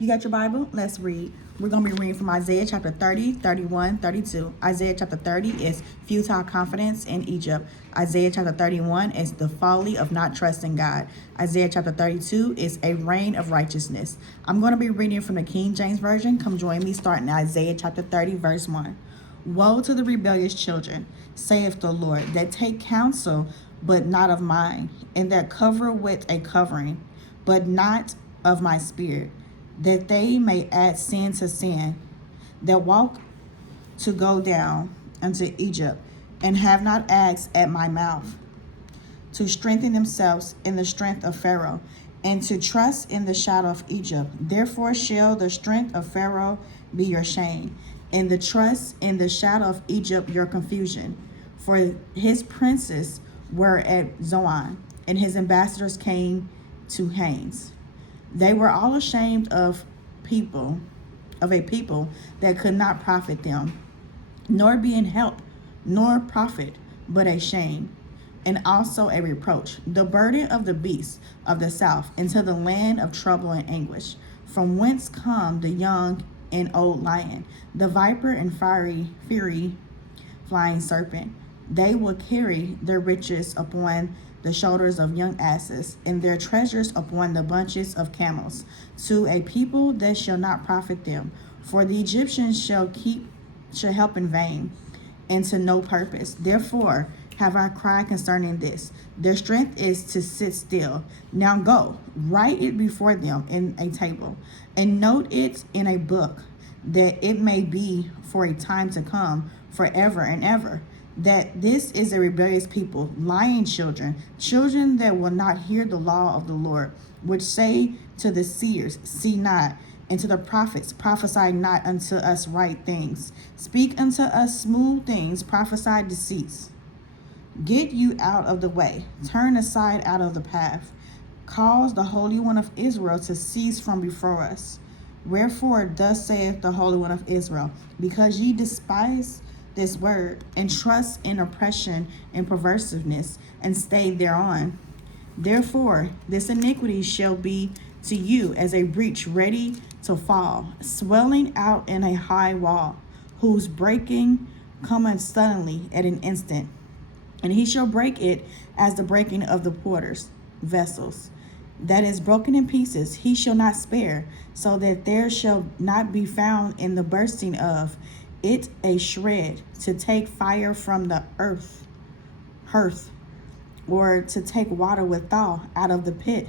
You got your Bible? Let's read. We're going to be reading from Isaiah chapter 30, 31, 32. Isaiah chapter 30 is futile confidence in Egypt. Isaiah chapter 31 is the folly of not trusting God. Isaiah chapter 32 is a reign of righteousness. I'm going to be reading from the King James Version. Come join me starting at Isaiah chapter 30, verse 1. Woe to the rebellious children, saith the Lord, that take counsel, but not of mine, and that cover with a covering, but not of my spirit, that they may add sin to sin, that walk to go down unto Egypt, and have not asked at my mouth, to strengthen themselves in the strength of Pharaoh, and to trust in the shadow of Egypt. Therefore shall the strength of Pharaoh be your shame, and the trust in the shadow of Egypt your confusion. For his princes were at Zoan, and his ambassadors came to Hanes. They were all ashamed of a people that could not profit them, nor be in help, nor profit, but a shame, and also a reproach, the burden of the beasts of the south, into the land of trouble and anguish, from whence come the young and old lion, the viper and fury flying serpent. They will carry their riches upon the shoulders of young asses, and their treasures upon the bunches of camels, to a people that shall not profit them. For the Egyptians shall help in vain, and to no purpose. Therefore have I cried concerning this. Their strength is to sit still. Now go, write it before them in a table, and note it in a book, that it may be for a time to come, forever and ever. That this is a rebellious people, lying children, children that will not hear the law of the Lord, which say to the seers, see not, and to the prophets, prophesy not unto us right things. Speak unto us smooth things, prophesy deceits. Get you out of the way, turn aside out of the path. Cause the Holy One of Israel to cease from before us. Wherefore thus saith the Holy One of Israel, because ye despise this word, and trust in oppression and perversiveness, and stay thereon. Therefore this iniquity shall be to you as a breach ready to fall, swelling out in a high wall, whose breaking cometh suddenly at an instant. And he shall break it as the breaking of the potter's vessels, that is broken in pieces, he shall not spare, so that there shall not be found in the bursting of it a shred, to take fire from the hearth, or to take water withal out of the pit.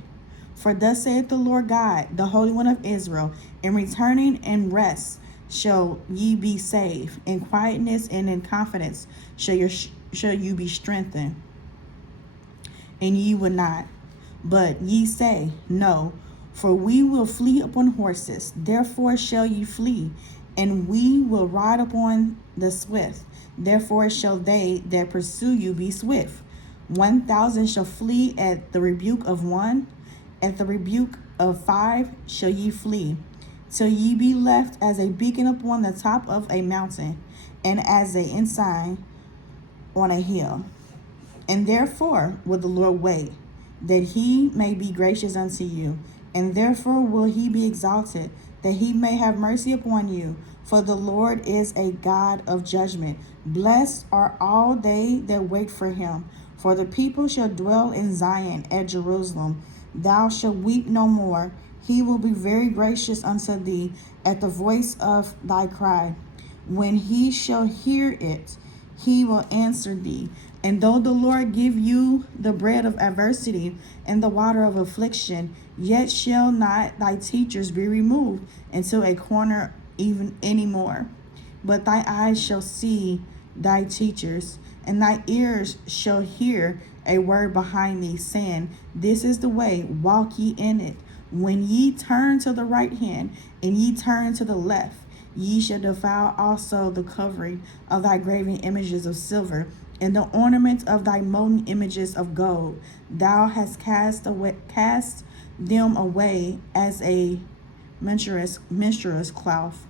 For thus saith the Lord God, the Holy One of Israel, in returning and rest shall ye be saved, in quietness and in confidence shall you be strengthened, and ye will not. But ye say, no, for we will flee upon horses. Therefore shall ye flee, and we will ride upon the swift. Therefore shall they that pursue you be swift. 1,000 shall flee at the rebuke of one, at the rebuke of 5 shall ye flee, till ye be left as a beacon upon the top of a mountain, and as an ensign on a hill. And therefore will the Lord wait, that he may be gracious unto you, and therefore will he be exalted, that he may have mercy upon you. For the Lord is a God of judgment. Blessed are all they that wait for him. For the people shall dwell in Zion at Jerusalem. Thou shalt weep no more. He will be very gracious unto thee at the voice of thy cry. When he shall hear it, he will answer thee. And though the Lord give you the bread of adversity and the water of affliction, yet shall not thy teachers be removed into a corner even any more. But thy eyes shall see thy teachers, and thy ears shall hear a word behind thee, saying, this is the way, walk ye in it. When ye turn to the right hand, and ye turn to the left, ye shall defile also the covering of thy graven images of silver, and the ornament of thy molten images of gold. Thou hast cast them away as a menstruous cloth.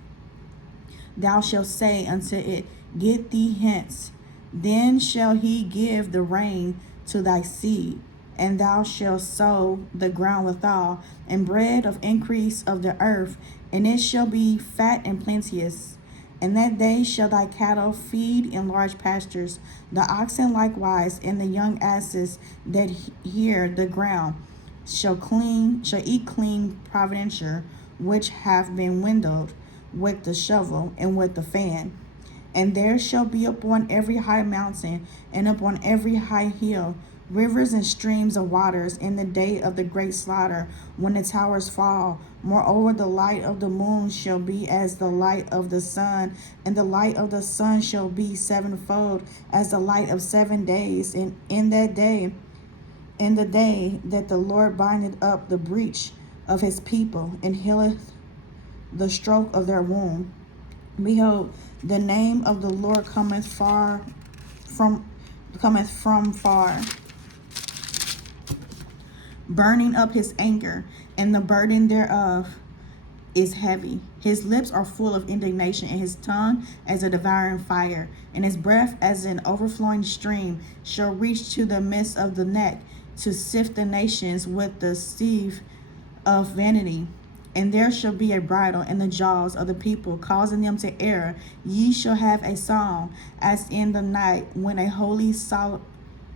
Thou shalt say unto it, get thee hence. Then shall he give the rain to thy seed, and thou shalt sow the ground withal, and bread of increase of the earth, and it shall be fat and plenteous. And that day shall thy cattle feed in large pastures, the oxen likewise, and the young asses that hear the ground shall eat clean providenture, which have been windowed with the shovel and with the fan. And there shall be upon every high mountain and upon every high hill rivers and streams of waters in the day of the great slaughter, when the towers fall. Moreover, the light of the moon shall be as the light of the sun, and the light of the sun shall be sevenfold as the light of 7 days. And in the day that the Lord bindeth up the breach of his people, and healeth the stroke of their wound. Behold, the name of the Lord cometh from far, burning up his anger, and the burden thereof is heavy. His lips are full of indignation, and his tongue as a devouring fire, and his breath as an overflowing stream shall reach to the midst of the neck, to sift the nations with the sieve of vanity. And there shall be a bridle in the jaws of the people, causing them to err. Ye shall have a song, as in the night when a holy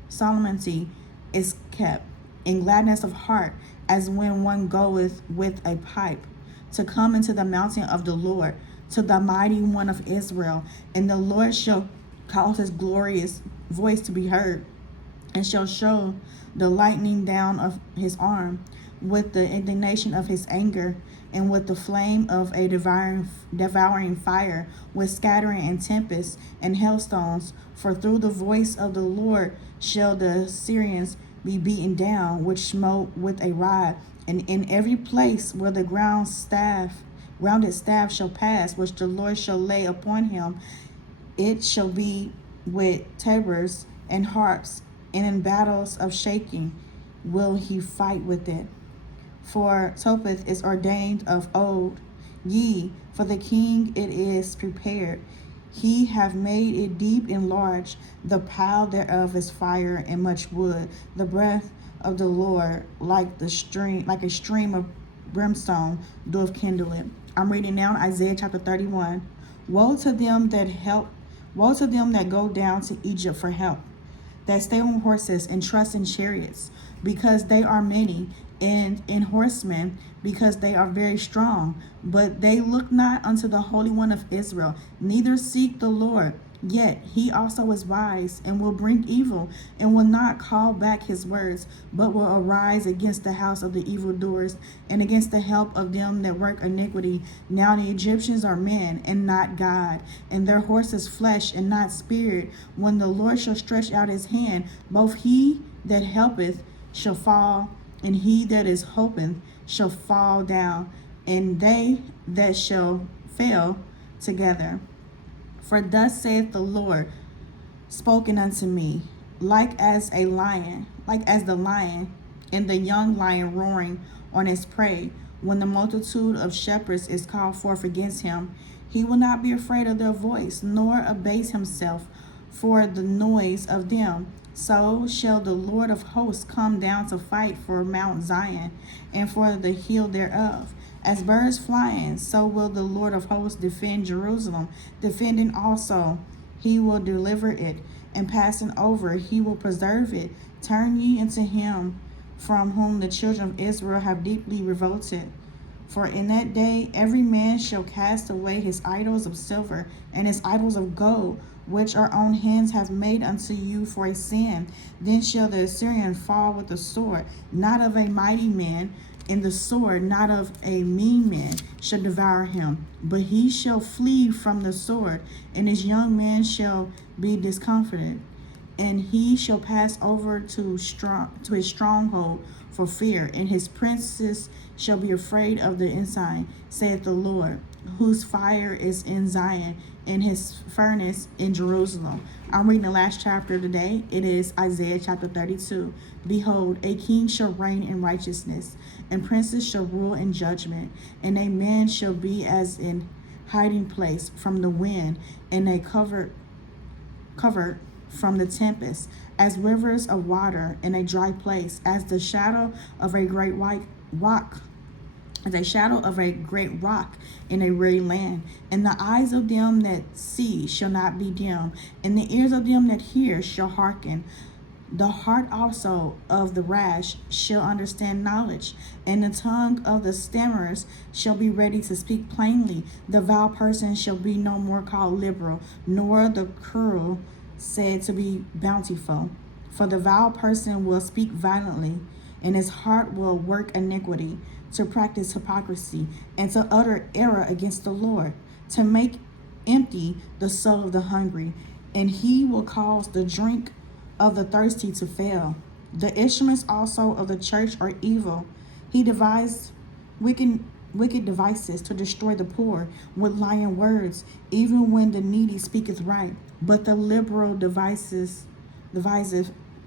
solemnity is kept, in gladness of heart, as when one goeth with a pipe, to come into the mountain of the Lord, to the mighty one of Israel. And the Lord shall cause his glorious voice to be heard, and shall show the lightning down of his arm, with the indignation of his anger, and with the flame of a devouring fire, with scattering and tempest and hailstones. For through the voice of the Lord shall the Syrians be beaten down, which smote with a rod. And in every place where the rounded staff shall pass, which the Lord shall lay upon him, it shall be with tabors and harps, and in battles of shaking will he fight with it. For Topheth is ordained of old, for the king it is prepared. He have made it deep and large, the pile thereof is fire and much wood. The breath of the Lord, like a stream of brimstone, doth kindle it. I'm reading now Isaiah chapter 31. Woe to them that go down to Egypt for help, that stay on horses and trust in chariots, because they are many, and in horsemen, because they are very strong. But they look not unto the Holy One of Israel, neither seek the Lord. Yet he also is wise, and will bring evil, and will not call back his words, but will arise against the house of the evildoers, and against the help of them that work iniquity. Now the Egyptians are men, and not God, and their horses flesh, and not spirit. When the Lord shall stretch out his hand, both he that helpeth shall fall, and he that is hoping shall fall down, and they that shall fail together. For thus saith the Lord, spoken unto me, like as the lion, and the young lion roaring on his prey, when the multitude of shepherds is called forth against him. He will not be afraid of their voice, nor abase himself for the noise of them. So shall the Lord of hosts come down to fight for Mount Zion, and for the hill thereof. As birds flying, so will the Lord of hosts defend Jerusalem. Defending also, he will deliver it, and passing over, he will preserve it. Turn ye unto him, from whom the children of Israel have deeply revolted. For in that day every man shall cast away his idols of silver, and his idols of gold, which our own hands have made unto you for a sin. Then shall the Assyrian fall with the sword, not of a mighty man, and the sword, not of a mean man, shall devour him. But he shall flee from the sword, and his young man shall be discomfited. And he shall pass over to his stronghold for fear, and his princes shall be afraid of the ensign, saith the Lord, whose fire is in Zion, and his furnace in Jerusalem. I'm reading the last chapter today. It is Isaiah chapter 32. Behold, a king shall reign in righteousness, and princes shall rule in judgment, and a man shall be as in hiding place from the wind, and a covered from the tempest, as rivers of water in a dry place, as the shadow of a great white rock, as a shadow of a great rock in a weary land. And the eyes of them that see shall not be dim, and the ears of them that hear shall hearken. The heart also of the rash shall understand knowledge, and the tongue of the stammerers shall be ready to speak plainly. The vile person shall be no more called liberal, nor the cruel said to be bountiful. For the vile person will speak violently, and his heart will work iniquity, to practice hypocrisy, and to utter error against the Lord, to make empty the soul of the hungry, and he will cause the drink of the thirsty to fail. The instruments also of the church are evil. He devised wicked devices to destroy the poor with lying words, even when the needy speaketh right. But the liberal deviseth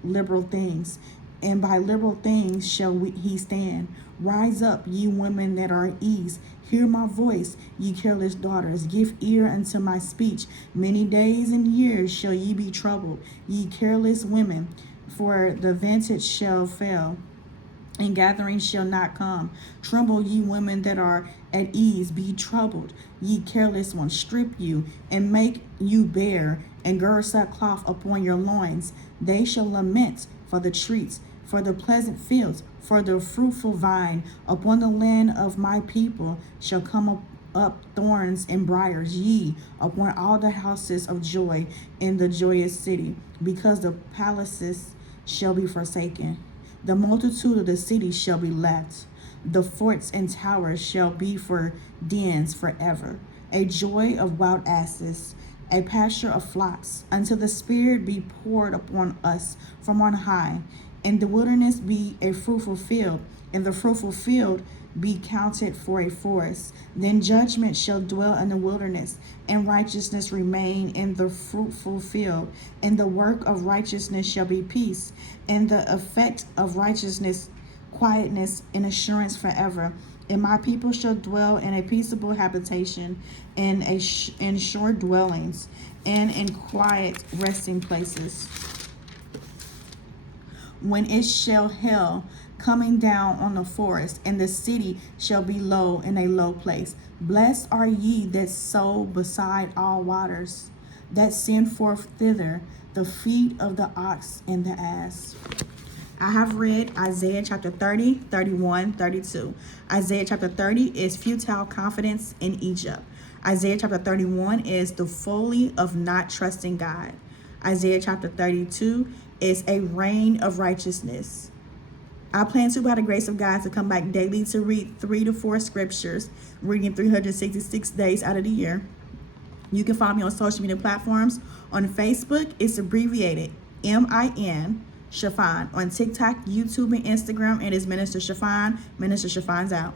liberal things, and by liberal things shall he stand. Rise up, ye women that are at ease. Hear my voice, ye careless daughters. Give ear unto my speech. Many days and years shall ye be troubled, ye careless women, for the vintage shall fail, and gathering shall not come. Tremble, ye women that are at ease, be troubled, ye careless ones. Strip you, and make you bare, and gird sackcloth upon your loins. They shall lament for the trees, for the pleasant fields, for the fruitful vine. Upon the land of my people shall come up thorns and briars, ye, upon all the houses of joy in the joyous city, because the palaces shall be forsaken. The multitude of the cities shall be left. The forts and towers shall be for dens forever. A joy of wild asses, a pasture of flocks, until the Spirit be poured upon us from on high. And the wilderness be a fruitful field, and the fruitful field be counted for a forest. Then judgment shall dwell in the wilderness, and righteousness remain in the fruitful field. And the work of righteousness shall be peace, and the effect of righteousness quietness and assurance forever. And my people shall dwell in a peaceable habitation, in sure dwellings, and in quiet resting places. When it shall hail, coming down on the forest, and the city shall be low in a low place. Blessed are ye that sow beside all waters, that send forth thither the feet of the ox and the ass. I have read Isaiah chapter 30, 31, 32. Isaiah chapter 30 is futile confidence in Egypt. Isaiah chapter 31 is the folly of not trusting God. Isaiah chapter 32 is a reign of righteousness. I plan to, by the grace of God, to come back daily to read 3 to 4 scriptures, reading 366 days out of the year. You can follow me on social media platforms. On Facebook, it's abbreviated MIN Chiffon. On TikTok, YouTube, and Instagram, it is Minister Chiffon. Minister Chiffon's out.